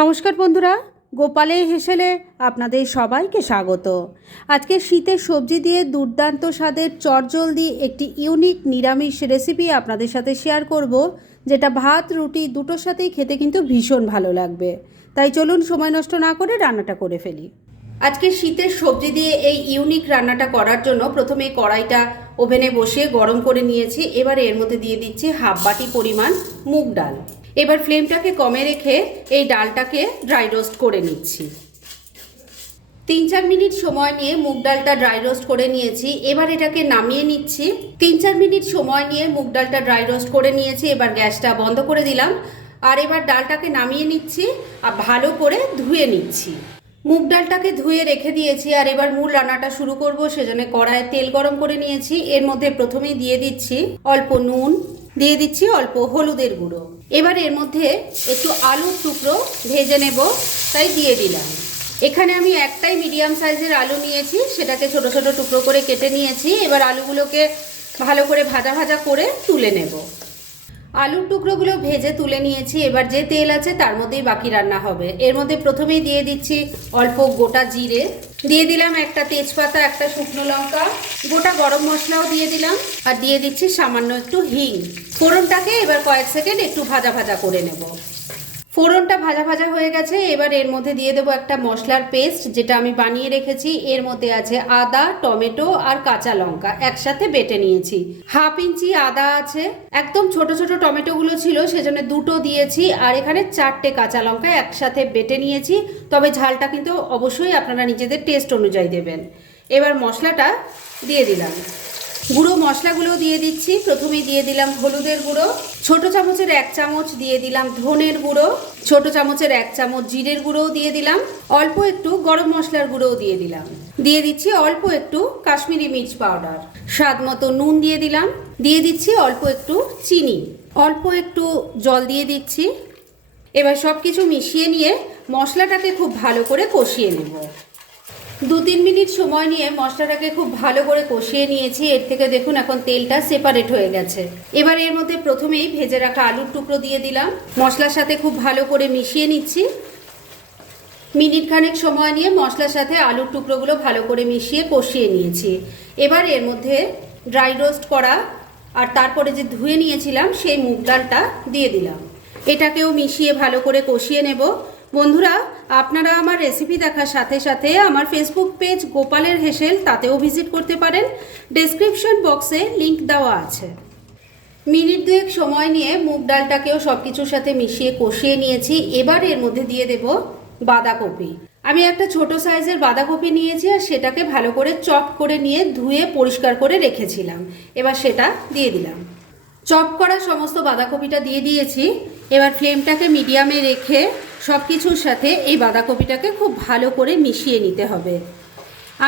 নমস্কার বন্ধুরা, গোপালে হেসেলে আপনাদের সবাইকে স্বাগত। আজকে শীতের সবজি দিয়ে দুর্দান্ত স্বাদের চটজলদি একটি ইউনিক নিরামিষ রেসিপি আপনাদের সাথে শেয়ার করব, যেটা ভাত, রুটি দুটোর সাথেই খেতে কিন্তু ভীষণ ভালো লাগবে। তাই চলুন সময় নষ্ট না করে রান্নাটা করে ফেলি। আজকে শীতের সবজি দিয়ে এই ইউনিক রান্নাটা করার জন্য প্রথমে কড়াইটা ওভেনে বসিয়ে গরম করে নিয়েছি, এবার এর মধ্যে দিয়ে দিচ্ছি হাফ বাটি পরিমাণ মুগ ডাল। এবার ফ্লেমটাকে কমে রেখে এই ডালটাকে ড্রাই রোস্ট করে নিচ্ছি। তিন চার মিনিট সময় নিয়ে মুগ ডালটা ড্রাই রোস্ট করে নিয়েছি। এবার এটাকে নামিয়ে নিচ্ছি। তিন চার মিনিট সময় নিয়ে মুগ ডালটা ড্রাই রোস্ট করে নিয়েছি। এবার গ্যাসটা বন্ধ করে দিলাম। আর এবার ডালটাকে নামিয়ে নিচ্ছি আর ভালো করে ধুয়ে নিচ্ছি। মুগ ডালটাকে ধুয়ে রেখে দিয়েছি আর এবার মূল রান্নাটা শুরু করব। সেজন্য কড়াইয়ে তেল গরম করে নিয়েছি। এর মধ্যে প্রথমেই দিয়ে দিচ্ছি অল্প নুন দিয়ে দিচ্ছি অল্প হলুদের গুঁড়ো। এবার এর মধ্যে একটু আলুর টুকরো ভেজে নেব, তাই দিয়ে দিলাম। এখানে আমি একটাই মিডিয়াম সাইজের আলু নিয়েছি, সেটাকে ছোট ছোট টুকরো করে কেটে নিয়েছি। এবার আলুগুলোকে ভালো করে ভাজা ভাজা করে তুলে নেব। আলুর টুকরোগুলো ভেজে তুলে নিয়েছি, এবার যে তেল আছে তার মধ্যেই বাকি রান্না হবে। এর মধ্যে প্রথমেই দিয়ে দিচ্ছি অল্প গোটা জিরে। দিয়ে দিলাম একটা তেজপাতা, একটা শুকনো লঙ্কা, গোটা গরম মশলাও দিয়ে দিলাম, আর দিয়ে দিচ্ছি সামান্য একটু হিং। ফোড়নটাকে এবার কয়েক সেকেন্ড একটু ভাজা ভাজা করে নেব। ফোড়নটা ভাজা ভাজা হয়ে গেছে। এবার এর মধ্যে দিয়ে দেবো একটা মশলার পেস্ট, যেটা আমি বানিয়ে রেখেছি। এর মধ্যে আছে আদা, টমেটো আর কাঁচা লঙ্কা একসাথে বেটে নিয়েছি। হাফ ইঞ্চি আদা আছে। একদম ছোট ছোট টমেটোগুলো ছিল, সেজন্য দুটো দিয়েছি। আর এখানে চারটে কাঁচা লঙ্কা একসাথে বেটে নিয়েছি। তবে ঝালটা কিন্তু অবশ্যই আপনারা নিজেদের টেস্ট অনুযায়ী দেবেন। এবার মশলাটা দিয়ে দিলাম। গুঁড়ো মশলাগুলো দিয়ে দিচ্ছি। প্রথমেই দিয়ে দিলাম হলুদের গুঁড়ো। ছোট চামচের এক চামচ দিয়ে দিলাম ধনের গুঁড়ো। ছোট চামচের এক চামচ জিরের গুঁড়োও দিয়ে দিলাম। অল্প একটু গরম মশলার গুঁড়োও দিয়ে দিলাম। দিয়ে দিচ্ছি অল্প একটু কাশ্মীরি মির্চ পাউডার। স্বাদ মতো নুন দিয়ে দিলাম। দিয়ে দিচ্ছি অল্প একটু চিনি। অল্প একটু জল দিয়ে দিচ্ছি। এবার সব কিছু মিশিয়ে নিয়ে মশলাটাকে খুব ভালো করে কষিয়ে নেব। দু তিন মিনিট সময় নিয়ে মশলাটাকে খুব ভালো করে কষিয়ে নিয়েছি। এর থেকে দেখুন এখন তেলটা সেপারেট হয়ে গেছে। এবার এর মধ্যে প্রথমেই ভেজে রাখা আলুর টুকরো দিয়ে দিলাম। মশলার সাথে খুব ভালো করে মিশিয়ে নিচ্ছি। মিনিট খানেক সময় নিয়ে মশলার সাথে আলুর টুকরোগুলো ভালো করে মিশিয়ে কষিয়ে নিয়েছি। এবার এর মধ্যে ড্রাই রোস্ট করা আর তারপরে যে ধুয়ে নিয়েছিলাম সেই মুগ ডালটা দিয়ে দিলাম। এটাকেও মিশিয়ে ভালো করে কষিয়ে নেব। বন্ধুরা আপনারা আমার রেসিপি দেখার সাথে সাথে আমার ফেসবুক পেজ গোপালের হেসেল তাতেও ভিজিট করতে পারেন। ডেসক্রিপশন বক্সে লিংক দেওয়া আছে। মিনিট দুয়েক সময় নিয়ে মুগ ডালটাকেও সব কিছুর সাথে মিশিয়ে কষিয়ে নিয়েছি। এবার এর মধ্যে দিয়ে দেব বাঁধাকপি। আমি একটা ছোট সাইজের বাঁধাকপি নিয়েছি আর সেটাকে ভালো করে চপ করে নিয়ে ধুয়ে পরিষ্কার করে রেখেছিলাম। এবার সেটা দিয়ে দিলাম। চপ করা সমস্ত বাঁধাকপিটা দিয়ে দিয়েছি। এবার ফ্লেমটাকে মিডিয়ামে রেখে সব কিছুর সাথে এই বাঁধাকপিটাকে খুব ভালো করে মিশিয়ে নিতে হবে।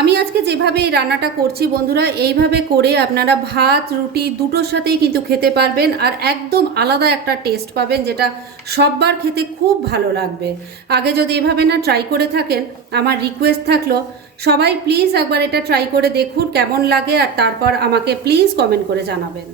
আমি আজকে যেভাবে এই রান্নাটা করছি বন্ধুরা, এইভাবে করে আপনারা ভাত, রুটি দুটোর সাথেই কিন্তু খেতে পারবেন আর একদম আলাদা একটা টেস্ট পাবেন যেটা সববার খেতে খুব ভালো লাগবে। আগে যদি এভাবে না ট্রাই করে থাকেন, আমার রিকোয়েস্ট থাকল, সবাই প্লিজ একবার এটা ট্রাই করে দেখুন কেমন লাগে আর তারপর আমাকে প্লিজ কমেন্ট করে জানাবেন।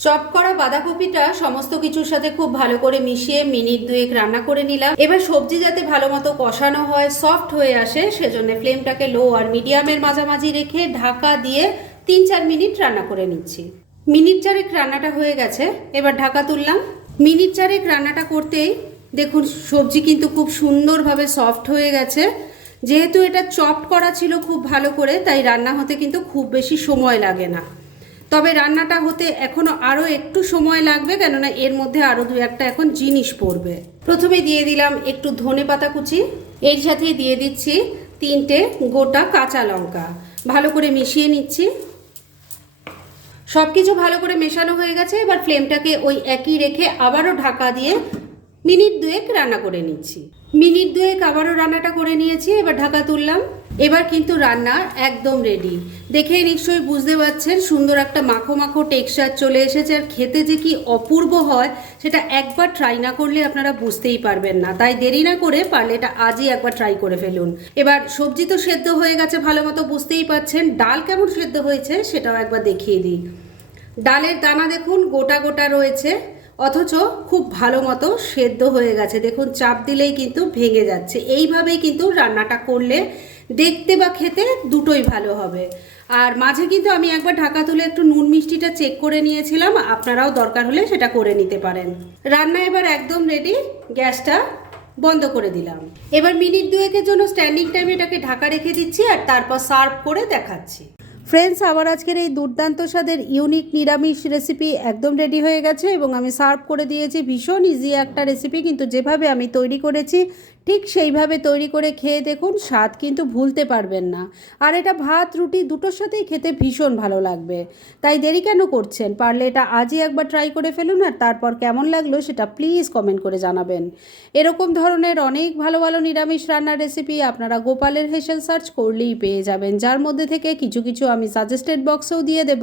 চপ করা বাঁধাকপিটা সমস্ত কিছুর সাথে খুব ভালো করে মিশিয়ে মিনিট দুয়েক রান্না করে নিলাম। এবার সবজি যাতে ভালো মতো কষানো হয় সফট হয়ে আসে, সেজন্য ফ্লেমটাকে লো আর মিডিয়ামের মাঝামাঝি রেখে ঢাকা দিয়ে তিন চার মিনিট রান্না করে নিচ্ছি। মিনিট চারেক রান্নাটা হয়ে গেছে, এবার ঢাকা তুললাম। মিনিট চারেক রান্নাটা করতেই দেখুন সবজি কিন্তু খুব সুন্দরভাবে সফট হয়ে গেছে। যেহেতু এটা চপড করা ছিল খুব ভালো করে, তাই রান্না হতে কিন্তু খুব বেশি সময় লাগে না। তবে রান্নাটা হতে এখনও আরও একটু সময় লাগবে, কেননা এর মধ্যে আরও দু একটা এখন জিনিস পড়বে। প্রথমে দিয়ে দিলাম একটু ধনে পাতা কুচি, এর সাথে দিয়ে দিচ্ছি তিনটে গোটা কাঁচা লঙ্কা। ভালো করে মিশিয়ে নিচ্ছি। সব কিছু ভালো করে মেশানো হয়ে গেছে, এবার ফ্লেমটাকে ওই একই রেখে আবারও ঢাকা দিয়ে মিনিট দুয়েক রান্না করে নিচ্ছি। মিনিট দুয়েক আবারও রান্নাটা করে নিয়েছি, এবার ঢাকা তুললাম। এবার কিন্তু রান্না একদম রেডি দেখে নিশ্চয়ই বুঝতে পারছেন, সুন্দর একটা মাখো মাখো টেক্সচার চলে এসেছে আর খেতে যে কি অপূর্ব হয়, সেটা একবার ট্রাই না করলে আপনারা বুঝতেই পারবেন না। তাই দেরি না করে পারলে এটা আজই একবার ট্রাই করে ফেলুন। এবার সবজি তো সেদ্ধ হয়ে গেছে ভালো মতো, বুঝতেই পারছেন। ডাল কেমন সেদ্ধ হয়েছে সেটাও একবার দেখিয়ে দিই। ডালের দানা দেখুন, গোটা গোটা রয়েছে, অথচ খুব ভালো মতো সেদ্ধ হয়ে গেছে। দেখুন, চাপ দিলেই কিন্তু ভেঙে যাচ্ছে। এইভাবেই কিন্তু রান্নাটা করলে দেখতে বা খেতে দুটোই ভালো হবে। আর মাঝে কিন্তু আমি একবার ঢাকা তুলে একটু নুন মিষ্টিটা চেক করে নিয়েছিলাম, আপনারাও দরকার হলে সেটা করে নিতে পারেন। রান্না এবার একদম রেডি গ্যাসটা বন্ধ করে দিলাম। এবার মিনিট দুয়েকের জন্য স্ট্যান্ডিং টাইমে এটাকে ঢাকা রেখে দিচ্ছি আর তারপর সার্ভ করে দেখাচ্ছি। ফ্রেন্ডস আবার আজকের এই দুর্দান্ত স্বাদের ইউনিক নিরামিষ রেসিপি একদম রেডি হয়ে গেছে এবং আমি সার্ভ করে দিয়েছি। ভীষণ ইজি একটা রেসিপি কিন্তু যেভাবে আমি তৈরি করেছি ঠিক সেইভাবে তৈরি করে খেয়ে দেখুন, স্বাদ কিন্তু ভুলতে পারবেন না। আর এটা ভাত, রুটি দুটোর সাথেই খেতে ভীষণ ভালো লাগবে। তাই দেরি কেন করছেন? পারলে এটা আজই একবার ট্রাই করে ফেলুন আর তারপর কেমন লাগল সেটা প্লিজ কমেন্ট করে জানাবেন। এরকম ধরনের অনেক ভালো ভালো নিরামিষ রান্নার রেসিপি আপনারা গোপালের হেসেল সার্চ করলেই পেয়ে যাবেন, যার মধ্যে থেকে কিছু কিছু আমি সাজেস্টেড বক্সেও দিয়ে দেব।